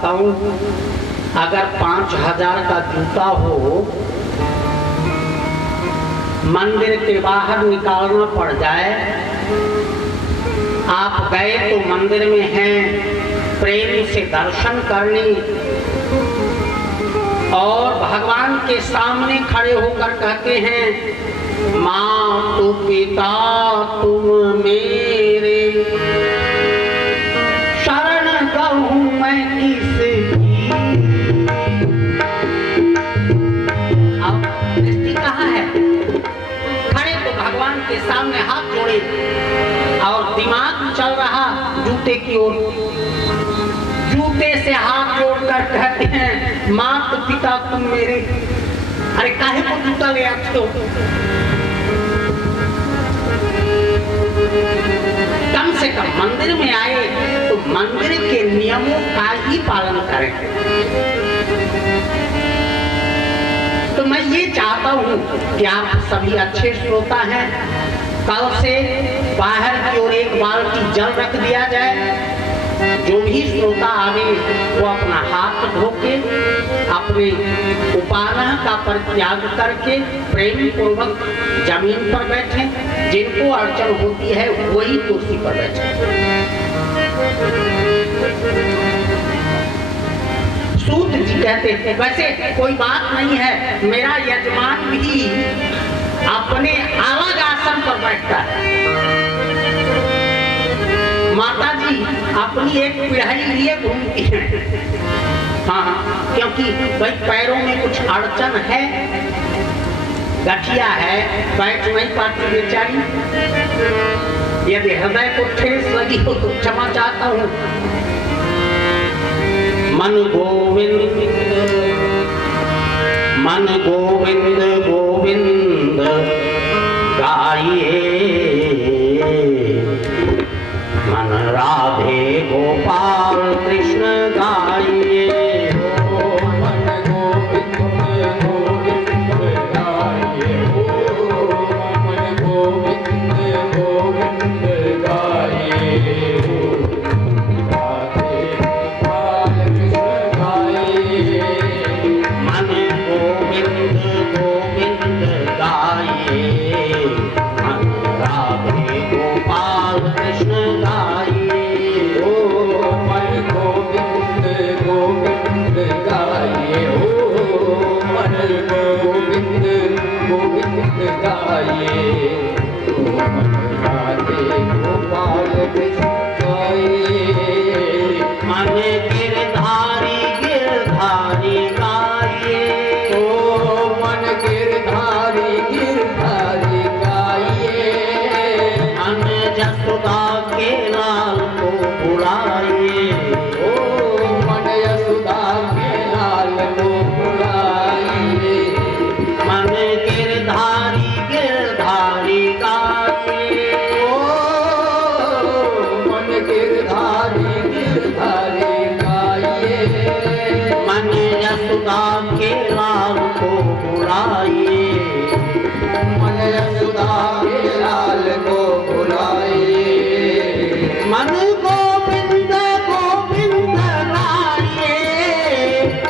बताता हूँ। अगर 5000 का जूता हो, मंदिर के बाहर निकालना पड़ जाए, आप गए तो मंदिर में हैं, प्रेम से दर्शन करने और भगवान के सामने खड़े होकर कहते हैं, माँ तू पिता तुम मेरे, शरण कहूँ मैं किसकी। अब दृष्टि कहाँ है? खड़े तो भगवान के सामने हाथ जोड़े और दिमाग चल रहा जूते की ओर। जूते से हाथ जोड़कर कहते हैं, माँ तो पिता तुम मेरे। अरे काहे को जूता ले आते हो? कम से कम मंदिर में आए तो मंदिर के नियमों का ही पालन करें। तो मैं ये चाहता हूँ कि आप सभी अच्छे श्रोता हैं। कल से बाहर की ओर एक बाल्टी जल रख दिया जाए। जो भी श्रोता आवे वो अपना हाथ धो के अपने उपानह का परित्याग करके प्रेम पूर्वक जमीन पर बैठे। जिनको अड़चन होती है वही कुर्सी पर बैठे। सूत जी कहते हैं, वैसे कोई बात नहीं है, मेरा यजमान भी अपने अलग आसन पर बैठता है। माता जी अपनी एक पीढ़ी लिए घूमती हैं। हाँ, क्योंकि भाई पैरों में कुछ अड़चन है, गठिया है, बैठ नहीं पाती बेचारी। यदि हृदय को ठेस लगी हो तो क्षमा चाहता हूँ। मन गोविंद गोविंद गाइए, मन राधे गोपाल कृष्ण गाइए। मन गोविंद गाइए, मन गोविंद गाइए, राधे गोपाल कृष्ण गाइए। मन गोविंद गाइए, मन राधे गोपाल कृष्ण गाइए। ओ मन गोविंद गाइए, ओ मन गोविंद गाइए, ओ मन राधे गोपाल कृष्ण गाइए। मन गिरधारी गाइए, ओ मन गिरधारी गाइए। मन जसोदा के लाल को बुलाइए। ओ मन यशोदा के लाल को बुलाइए। मन गिरधारी गाइए, ओ मन गिरधारी गाइए। मन यशोदा के लाल को बुलाइए। मन यशोदा के लाल को बुलाइए। मन गोविंद गाइए,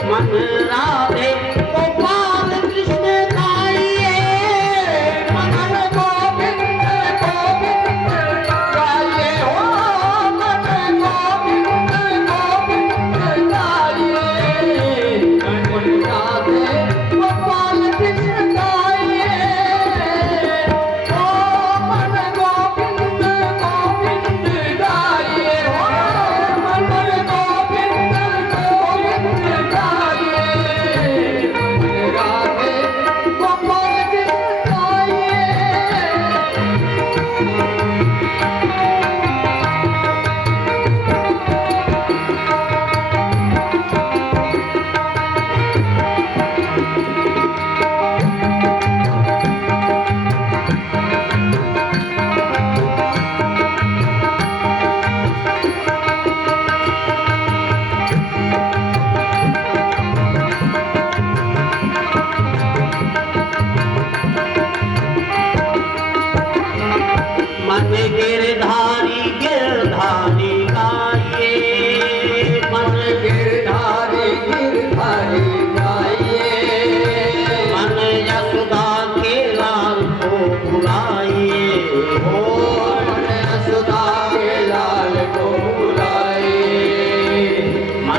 मन राधे गोपाल कृष्ण गाइए। मन गोविंद गाइए, ओ मन गोविंद गाइए। मन राधे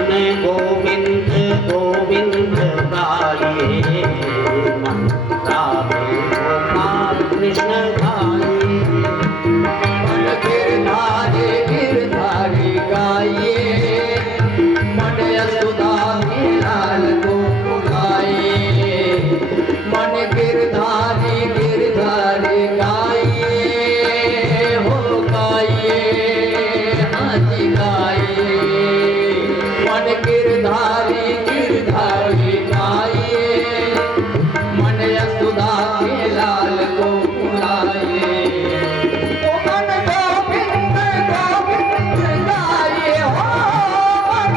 मन गोविंद गोविंद गाये, मन राधे गोपाल कृष्ण गाये। मन गिरधारी गिरधारी गाइए, मन यशोदा के लाल को बुलाइए। मन गिरधारी गिरधारी गाइए, हो गाइए, हाँ जी गाइए। मन गिरधारी गिरधारी गाइए, मन यशोदा के लाल को बुलाइए। ओ मन गोविंद गोविंद गाइए, हो मन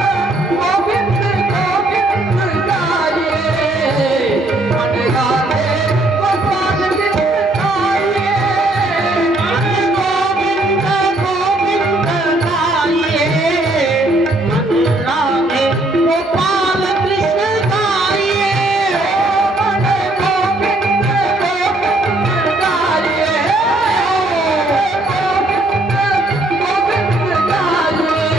गोविंद गोविंद गाइए। मन राधे गोपाल कृष्ण गाइए, मन गोविंद गोविंद गाइए। मन राधे गोपाल कृष्ण गाये। मन गोविंद गोविंद गाइए, गोविंद गाइए।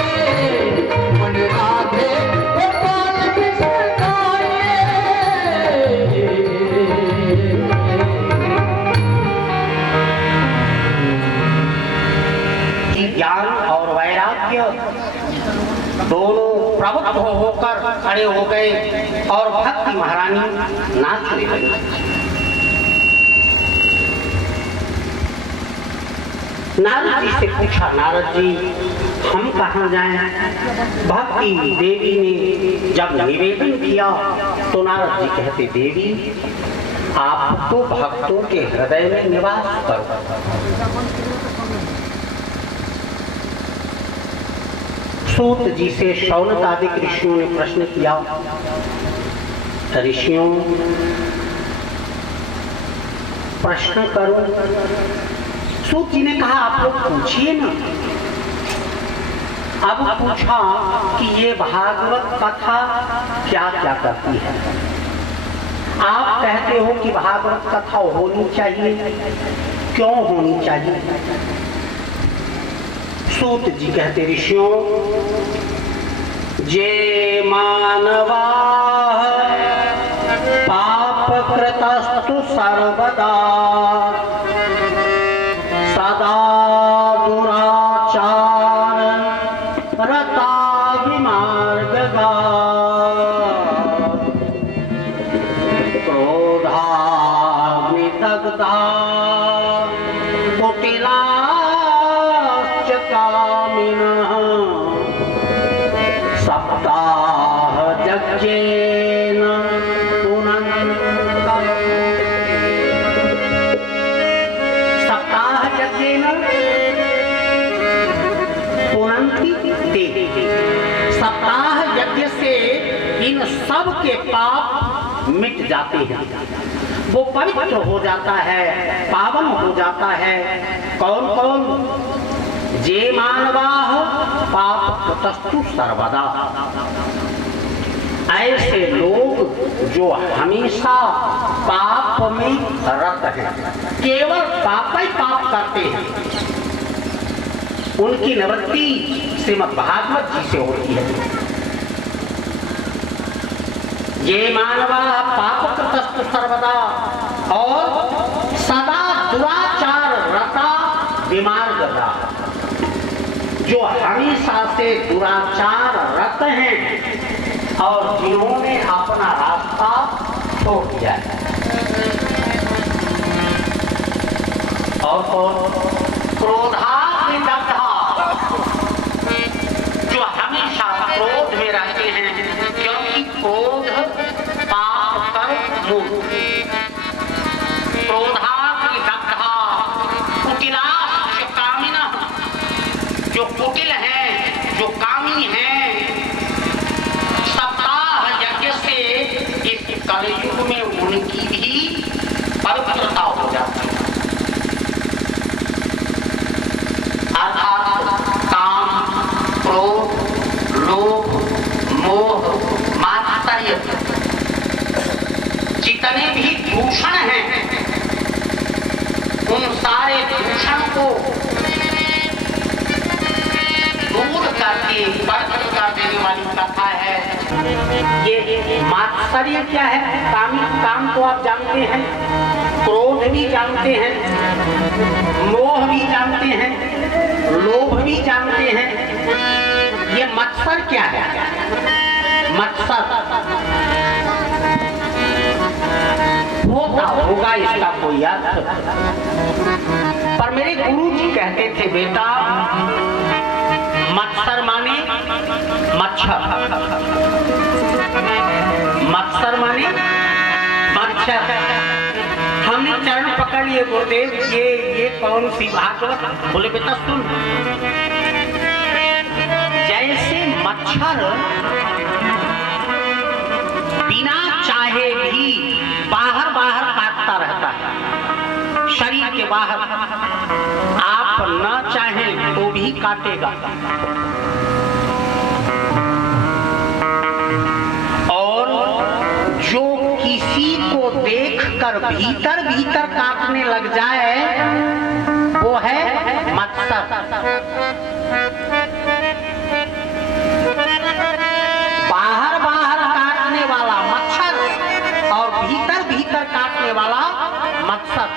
मन राधे गोपाल कृष्ण गाइए। कि ज्ञान और वैराग्य दोनों प्रबुद्ध होकर खड़े हो गए और भक्ति महारानी नाचने लगी। नारद जी से पूछा, नारद जी हम कहाँ जाएं? भक्ति देवी ने जब निवेदन किया तो नारद जी कहते, देवी आप तो भक्तों के हृदय में निवास करो। सूत जी से शौनक आदि ऋषियों ने प्रश्न किया, ऋषियों प्रश्न करो। सूत जी ने कहा, आप लोग पूछिए ना। अब पूछा कि ये भागवत कथा क्या क्या करती है। आप कहते हो कि भागवत कथा होनी चाहिए, क्यों होनी चाहिए? सूत जी कहते, ऋषियों जे मानवा पाप कृतस्तु सर्वदा सदा दुराचार रता विमार्गगा क्रोधाग्निदग्धा कुटिला कामिनः सप्ताह यज्ञेन पुनन्ति ते। सप्ताह यज्ञ से इन सब के पाप मिट जाते हैं, वो पवित्र हो जाता है, पावन हो जाता है। कौन कौन? जे मानवाः पाप कृतस्तु सर्वदा, ऐसे लोग जो हमेशा पाप में रत हैं, केवल पाप ही पाप करते हैं, उनकी निवृत्ति श्रीमद् भागवत जी से होती है। ये मानवाः पाप कृतस्तु सर्वदा और सदा दुराचार रता विमार्गदा, जो हमेशा से दुराचार रत हैं और जिन्होंने अपना रास्ता छोड़ दिया है। और क्रोधाग्निदग्धा, जो हमेशा क्रोध में रहते हैं, क्योंकि क्रोध पाप कर्म मूल। क्रोधाग्निदग्धा कुटिलाश्च कामिनः, जो कुटिल हैं, जो कामी हैं, सप्ताह यज्ञ से इस कलयुग में उनकी भी पवित्रता हो जाती है। अर्थात काम, क्रोध, लोभ, मोह, मात्सर्य, जितने भी दूषण हैं, उन सारे दूषण को दूर करके वर्ग कर देने वाली कथा है। ये मात्सर्य क्या है? काम को आप जानते हैं, क्रोध भी जानते हैं, मोह भी जानते हैं, लोभ भी जानते हैं। ये मत्सर क्या है? मत्सर होगा इसका कोई अर्थ, पर मेरे गुरु जी कहते थे बेटा मत्सर माने मच्छर, मत्सर माने मच्छर। हमने चरण पकड़ लिए गुरुदेव, ये कौन सी भागवत? बोले बेटा सुन, जैसे मच्छर बिना चाहे भी बाहर काटता रहता है शरीर के बाहर, आप न चाहें तो भी काटेगा, और जो किसी को देखकर भीतर काटने लग जाए वो है मत्सर। बाहर काटने वाला मच्छर और भीतर काटने वाला मत्सर।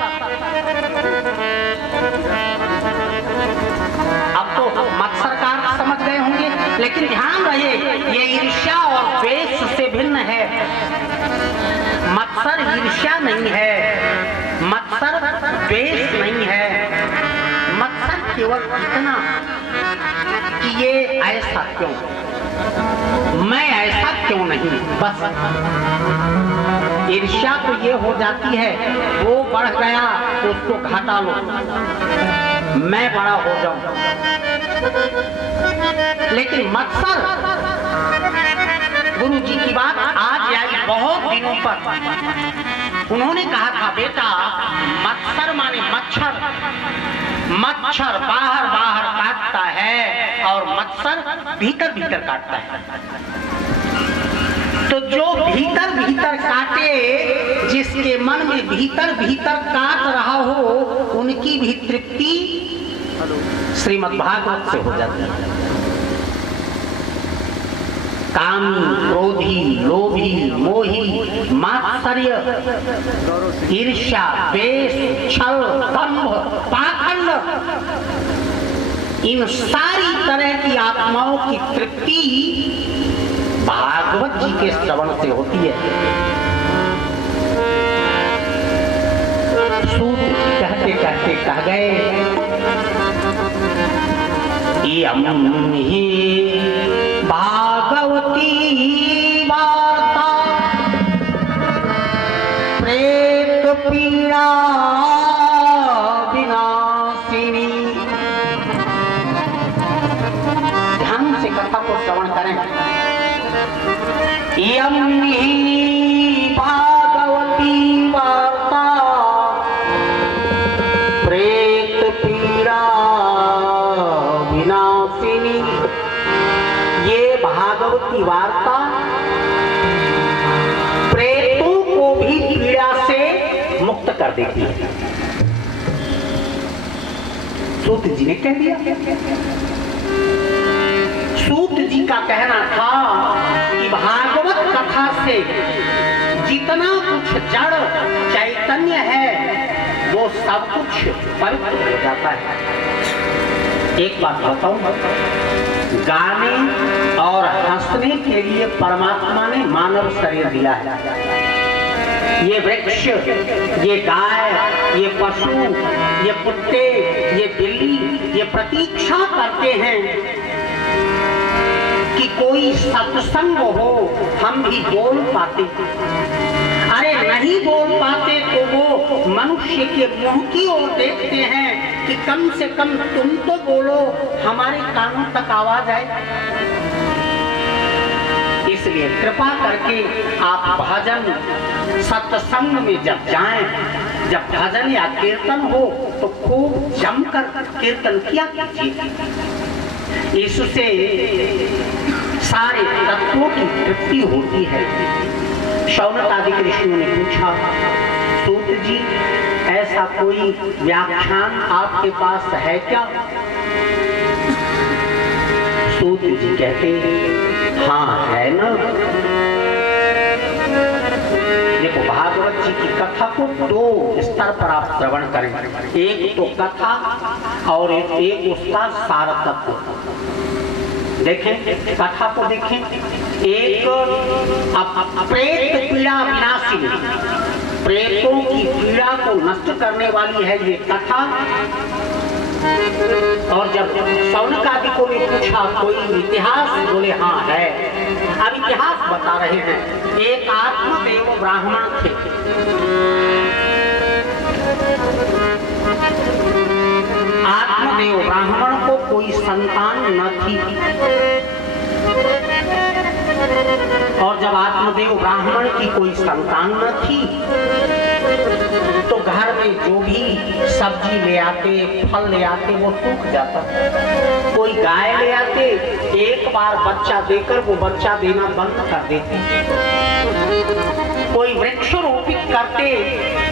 अब तो मत्सर का अर्थ समझ गए होंगे, लेकिन ध्यान रहे ये ईर्ष्या और द्वेष से भिन्न है। मत्सर ईर्ष्या नहीं है, मत्सर द्वेष नहीं है। मत्सर केवल इतना कि ये ऐसा क्यों, मैं ऐसा क्यों नहीं, बस। ईर्ष्या तो ये हो जाती है वो बढ़ गया तो उसको घटा लो, मैं बड़ा हो जाऊं। लेकिन मत्सर, गुरु जी की बात आज आई बहुत दिनों पर। उन्होंने कहा था बेटा मत्सर माने मच्छर, मच्छर बाहर काटता है और मत्सर भीतर काटता है। तो जो भीतर काटे, जिसके मन में भीतर काट रहा हो, उनकी भी तृप्ति श्रीमद् भागवत से हो जाती है। कामी, क्रोधी, लोभी, मोही, मात्सर्य, ईर्ष्या, द्वेष, छल, दंभ, पाखंड, इन सारी तरह की आत्माओं की तृप्ति भागवत जी के श्रवण से होती है। सूत कहते कह गए यम ही भागवती वार्ता प्रेत पीड़ा विनाशिनी। ध्यान से कथा को श्रवण करें। यम ही भागवती वार्ता प्रेत पीड़ा विनाशिनी। ये भागवती वार्ता प्रेतों को भी पीड़ा से मुक्त कर देती है। सूत जी ने कह दिया। सूत जी का कहना था कि भागवत कथा से जितना कुछ जड़ चैतन्य है वो सब कुछ पवित्र हो जाता है। एक बात बताऊं, गाने और हंसने के लिए परमात्मा ने मानव शरीर दिया है। ये वृक्ष, ये गाय, ये पशु, ये कुत्ते, ये बिल्ली, ये प्रतीक्षा करते हैं कि कोई सत्संग हो, हम भी बोल पाते। अरे नहीं बोल पाते तो वो मनुष्य के मुंह की ओर देखते हैं कि कम से कम तुम तो बोलो, हमारे कानों तक आवाज आए। इसलिए कृपा करके आप भजन सत्संग में जब जाएं, जब भजन या कीर्तन हो तो खूब जमकर कीर्तन किया कीजिए। इससे सारे तत्वों की तृप्ति होती है। शौनक आदि ऋषियों ने पूछा, सूत जी ऐसा कोई व्याख्यान आपके पास है क्या? सूत जी कहते हाँ है ना। देखो भागवत जी की कथा को दो स्तर पर आप श्रवण करें, एक तो कथा और एक उसका सार तत्व। देखें कथा को देखें, एक प्रेत पीड़ा विनाशिनी, प्रेतों की पीड़ा को नष्ट करने वाली है ये कथा। और जब शौनकादिकों ने पूछा कोई इतिहास, बोले हाँ है। अब इतिहास बता रहे हैं। एक आत्मदेव ब्राह्मण थे, आत्मदेव ब्राह्मण को कोई संतान न थी। और जब आत्मदेव ब्राह्मण की कोई संतान न थी तो घर में जो भी सब्जी ले आते, फल ले आते, वो सूख जाता। कोई गाय ले आते, एक बार बच्चा देकर वो बच्चा देना बंद कर देते। कोई वृक्ष रोपित करते,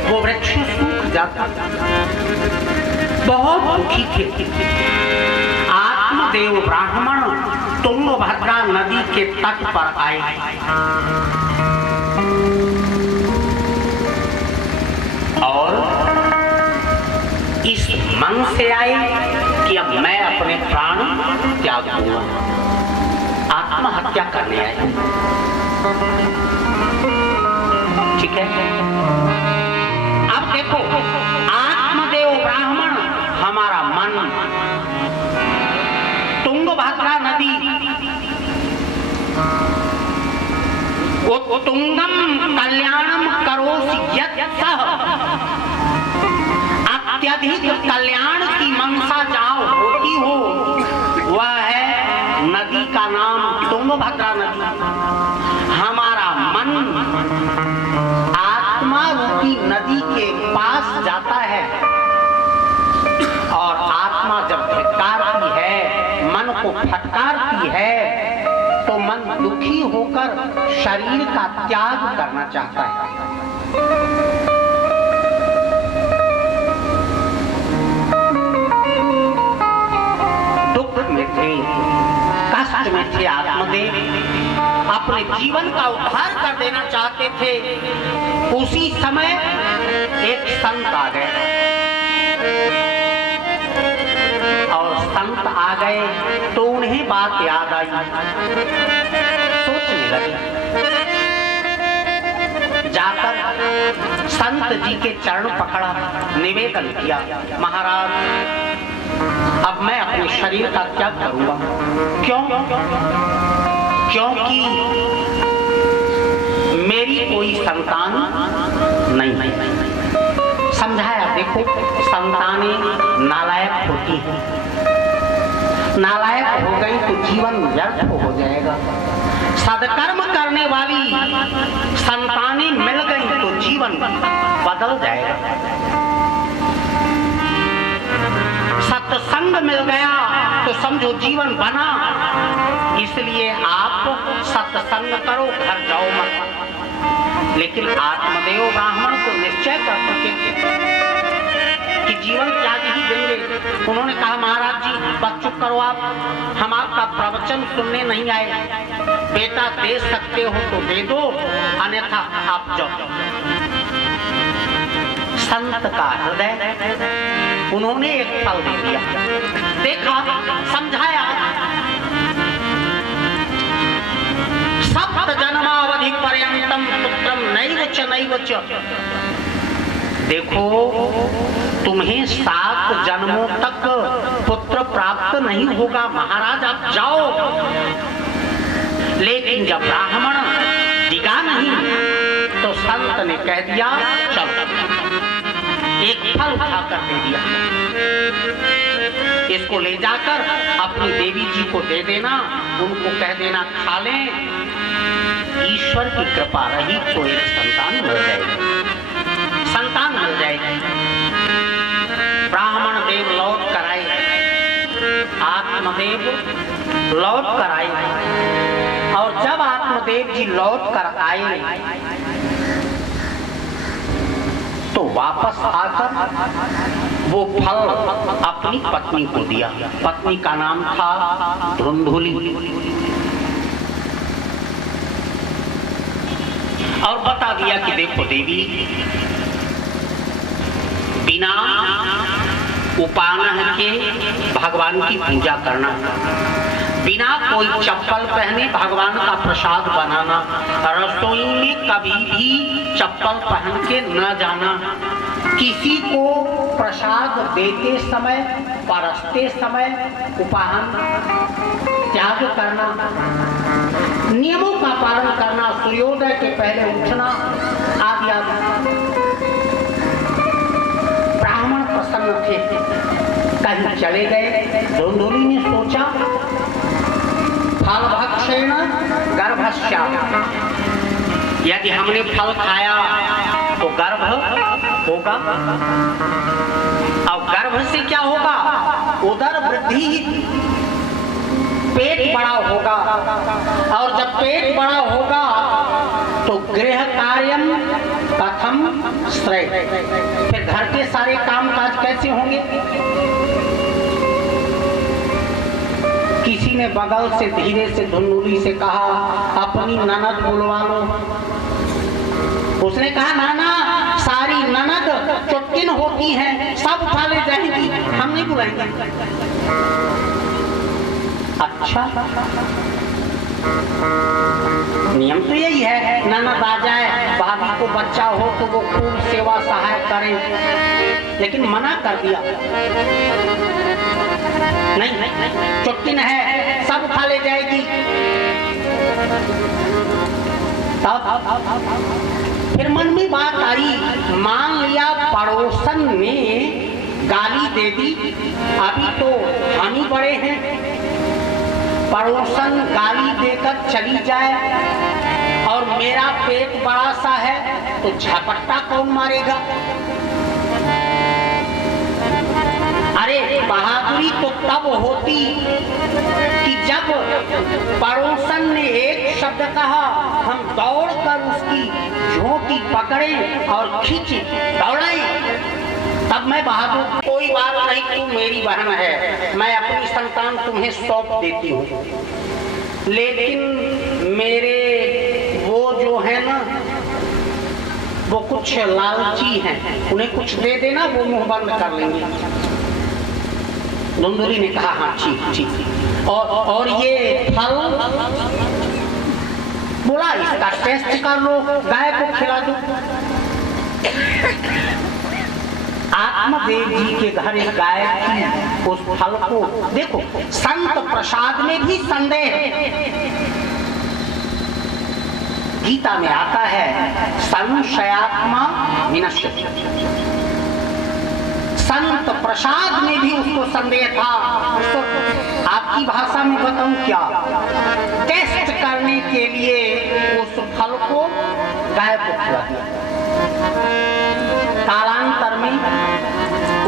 वो वृक्ष सूख जाता। बहुत दुखी थे। आत्मदेव ब्राह्मण तुंगभद्रा नदी के तट पर आए। और इस मन से आए कि अब मैं अपने प्राण त्याग दूंगा, आत्महत्या करने आए। ठीक है, अब देखो आत्मदेव ब्राह्मण, हमारा मन तुंगभद्रा नदी, तुंगम कल्याणम करोसि यत्सह, अत्यधिक कल्याण की मंशा जहाँ होती हो वह है नदी का नाम तुंगभद्रा नदी। हमारा मन आत्मा रूपी नदी के पास जाता है और आत्मा जब धिक्कारती है, मन को फटकारती है, तो मन दुखी होकर शरीर का त्याग करना चाहता है। दुख में थे, कष्ट में थे आत्मदेव, अपने जीवन का उद्धार कर देना चाहते थे। उसी समय एक संत आ गए और संत आ गए तो उन्हें बात याद आई। सोचने लगे, जाकर संत जी के चरण पकड़ा, निवेदन किया, महाराज अब मैं अपने शरीर का त्याग करूंगा। क्यों? क्योंकि मेरी कोई संतान नहीं। समझाया, देखो संतानें नालायक होती हैं, नालायक हो गई तो जीवन व्यर्थ हो जाएगा। सदकर्म करने वाली संतानें मिल गई तो जीवन बदल जाएगा। सत्संग मिल गया तो समझो जीवन बना। इसलिए आप सत्संग करो, घर जाओ मत। लेकिन आत्मदेव ब्राह्मण को निश्चय कर चुके थे कि जीवन त्याग ही देंगे। उन्होंने कहा महाराज जी बस चुप करो, आप हम आपका प्रवचन सुनने नहीं आए। बेटा दे सकते हो तो दे दो, अन्यथा आप जाओ। संत का हृदय उन्होंने एक फल दे दिया, देखा, समझाया। सप्त जन्मावधि पर्यंतम पुत्रम नैव च। देखो तुम्हें 7 जन्मों तक पुत्र प्राप्त नहीं होगा महाराज, आप जाओ। लेकिन जब ब्राह्मण दिगा नहीं तो संत ने कह दिया चलो, एक फल उठाकर दे दिया, इसको ले जाकर अपनी देवी जी को दे देना, उनको कह देना खा लें, ईश्वर की कृपा रही तो एक संतान मिल जाएगी, संतान मिल जाएगी। ब्राह्मण देव लौट कर आए, आत्मदेव लौट कर आए, और जब आत्मदेव जी लौट कर आए तो वापस आकर वो फल अपनी पत्नी को दिया। पत्नी का नाम था धुंधुली। और बता दिया कि देखो देवी, बिना उपानह के भगवान की पूजा करना, बिना कोई चप्पल पहने भगवान का प्रसाद बनाना, रसोई में कभी भी चप्पल पहन के न जाना, किसी को प्रसाद देते समय, परसते समय उपाहन त्याग करना, नियमों का पालन करना, सूर्योदय के पहले उठना आदि आदि। ब्राह्मण प्रसन्न थे, कहीं चले गए। धुंधुली ने सोचा फल भक्षेण गर्भस्यात्, यदि हमने फल खाया तो गर्भ होगा, और गर्भ से क्या होगा? उदर वृद्धि, पेट बड़ा होगा, और जब पेट बड़ा होगा तो गृह कार्यम कथम श्रेय, फिर घर के सारे काम काज कैसे होंगे? किसी ने बगल से धीरे से धुंधुली से कहा, अपनी ननद बुलवा लो। उसने कहा, नाना, सारी ननद चुटकिन होती हैं, सब उठा ले जाएंगी, हम नहीं बुलाएंगे। अच्छा, नियम तो यही है, ननद आ जाए, भाभी को बच्चा हो तो वो खूब सेवा सहाय करें, लेकिन मना कर दिया। नहीं, चुटकिन है, सब उठा ले जाएगी। फिर मन में बात आई, मान लिया पड़ोसन ने गाली दे दी, अभी तो हम ही बड़े हैं, पड़ोसन गाली देकर चली जाए और मेरा पेट बड़ा सा है तो झपट्टा कौन मारेगा? अरे बहादुरी तो तब होती कि जब पड़ोसन ने एक शब्द कहा, हम दौड़कर उसकी झोंटी पकड़े और खींचे दौड़ाए, तब मैं बहादुर। कोई बात नहीं, तू मेरी बहन है, मैं अपनी संतान तुम्हें सौंप देती हूँ, लेकिन मेरे वो जो है ना, वो कुछ लालची हैं, उन्हें कुछ दे देना, वो मुंह बंद कर लेंगे। धुंधुली ने कहा, हाँ ठीक ठीक। और ये फल, बोला इसका टेस्ट कर लो, गाय को खिला दो। आत्मदेव जी के घर एक गाय थी, उस फल को देखो, संत प्रसाद में भी संदेह। गीता में आता है, संशयात्मा विनश्यति। संत प्रसाद में भी उसको संदेह था। उसको आपकी भाषा में बताऊं क्या, टेस्ट करने के लिए उस फल को गाय को खिला दिया। कालांतर में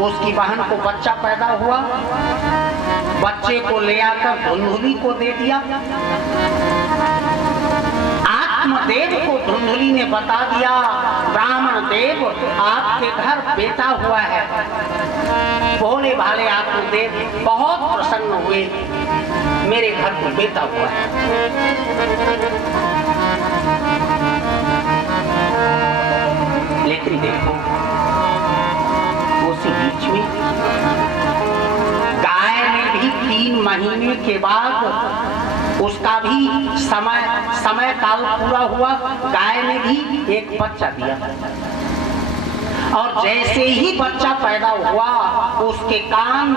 उसकी बहन को बच्चा पैदा हुआ, बच्चे को ले आकर धुंधुली को दे दिया। आत्मदेव को धुंधुली ने बता दिया, ब्राह्मण देव आपके घर बेटा हुआ है। भोले भाले आत्मदेव बहुत प्रसन्न हुए, मेरे घर को बेटा हुआ है। लेकिन देखो, उसी बीच में गाय ने भी 3 महीने के बाद, उसका भी समय काल पूरा हुआ, गाय ने भी एक बच्चा दिया। और जैसे ही बच्चा पैदा हुआ, उसके कान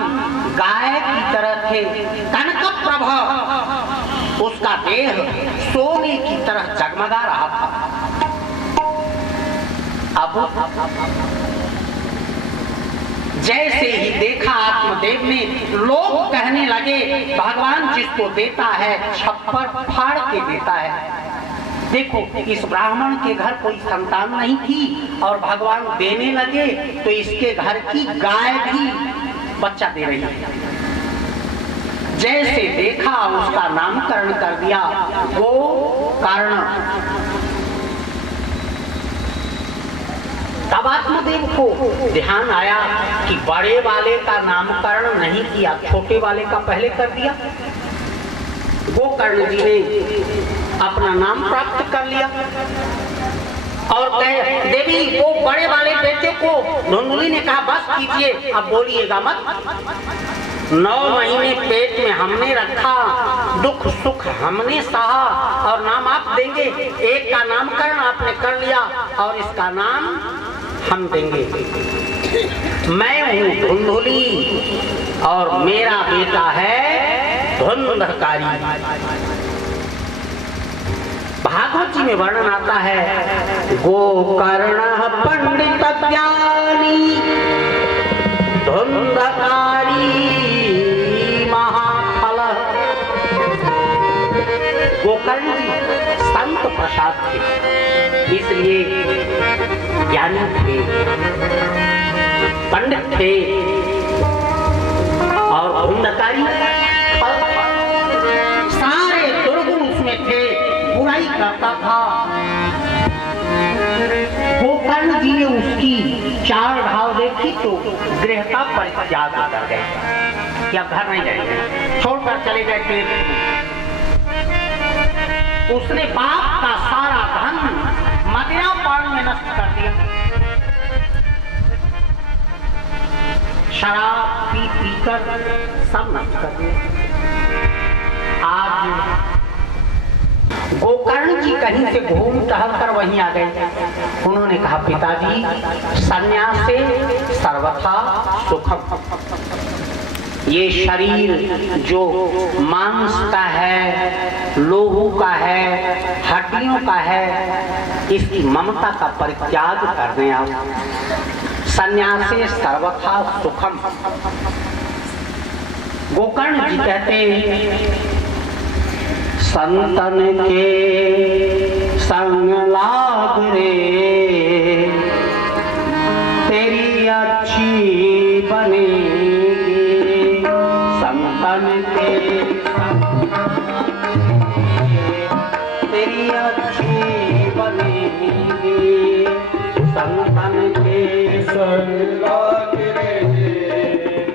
गाय की तरह थे, कनक प्रभ, उसका देह सोने की तरह जगमगा रहा था। अब जैसे ही देखा आत्मदेव ने, लोग कहने लगे, भगवान जिसको देता है छप्पर फाड़ के देता है। देखो, इस ब्राह्मण के घर कोई संतान नहीं थी और भगवान देने लगे तो इसके घर की गाय भी बच्चा दे रही है। जैसे देखा उसका नामकरण कर दिया, वो कारण। तब आत्मदेव वासुदेव को ध्यान आया कि बड़े वाले का नामकरण नहीं किया, छोटे वाले का पहले कर दिया। गोकर्ण जी ने अपना नाम प्राप्त कर लिया और कहे देवी वो बड़े वाले बेटे को धुंधुली ने कहा बस कीजिए, अब बोलिएगा मत। 9 महीने पेट में हमने रखा, दुख सुख हमने सहा और नाम आप देंगे। एक का नामकरण आपने कर लिया और इसका नाम हम देंगे। मैं हूँ धुंधुली और मेरा बेटा है धुंधकारी। भागवत जी में वर्णन आता है गोकर्ण पंडित ज्ञानी धुंधकारी महाफल। गोकर्ण जी संत प्रसाद थे, इसलिए ज्ञानी थे, पंडित थे और धुंधकारी फल था। सारे दुर्गुण उसमें थे, बुराई करता था। गोकर्ण जी ने उसकी 4 ढाल देखी तो गृहता परित्याग कर गए कि अब घर नहीं जाएंगे, छोड़कर चले गए तीर्थ। उसने बाप का सारा धन मदिरा पान में नष्ट कर दिया, शराब पी पीकर सब नष्ट कर दिया। आज गोकर्ण जी कहीं से घूम टहल कर वहीं आ गए। उन्होंने कहा पिताजी संन्यास से सर्वथा सुखम। ये शरीर जो मांस का है, लोहू का है, हड्डियों का है, इसकी ममता का परित्याग कर दें आप। संन्यास से सर्वथा सुखम। गोकर्ण जी कहते संतन के संग लाग रे तेरी अच्छी बनेगी। संतन के संग तेरी अच्छी बनेगी। संतन के संग लाग रे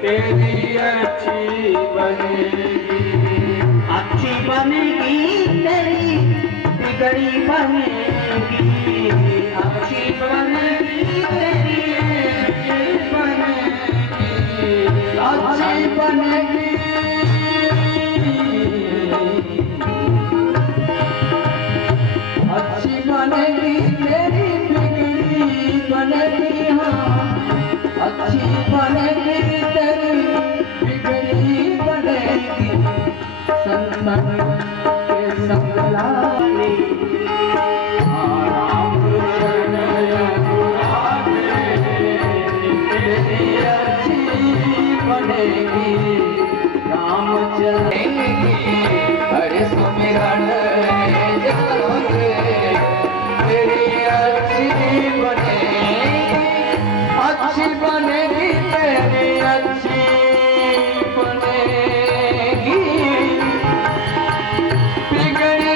तेरी अच्छी बनेगी। अच्छी बनेगी तेरी बिगड़ी बनेगी। अच्छी बनेगी तेरी बनेगी। अच्छी बनेगी। अच्छी बनेगी तेरी बिगड़ी बनेगी। हाँ अच्छी बनेगी तेरी बिगड़ी बनेगी। संतन के संग लाने राम तेरी अच्छी बनेगी। राम चलेगी हरे सुमिरन जाओगे तेरी अच्छी बनेगी। अच्छी बनेगी तेरी अच्छी बनेगी। बिगड़ी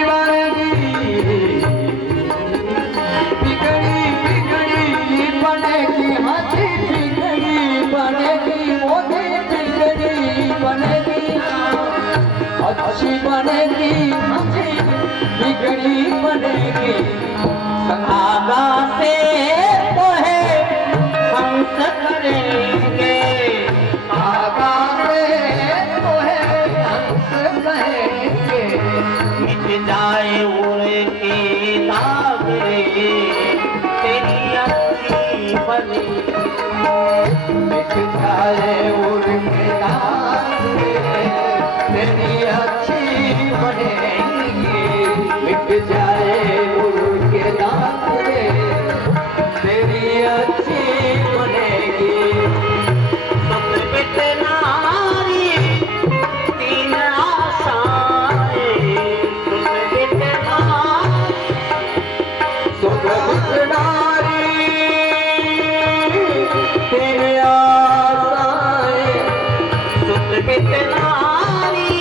बनेगी। हाथी बिगड़ी बनेगी। मोदी बिगड़ी बनेगी। अच्छी बनेगी हाथी बिगड़ी बनेगी। आगा से तो है हंस करेंगे। आगा से तो है हंस करेंगे। मिट जाए उड़ के दाग रे तेरी अच्छी बनेगी। मिट जाए उड़ के दाग रे तेरी अच्छी बनेगी। मिट जाए उड़ के दाग रे तेरी अच्छी बनेगी। सुत नारी 3 आशाएं। सुत नारी 3 आशाएं। सुत नारी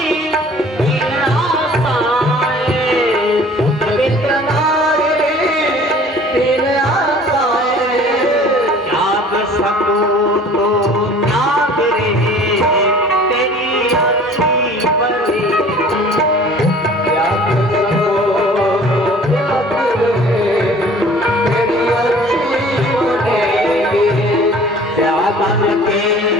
3 आशाएं। सुत नारी तो त्याग रहे तेरी अच्छी बनी। त्याग सको त्याग रहे तेरी अच्छी बनेगी। त्यागन के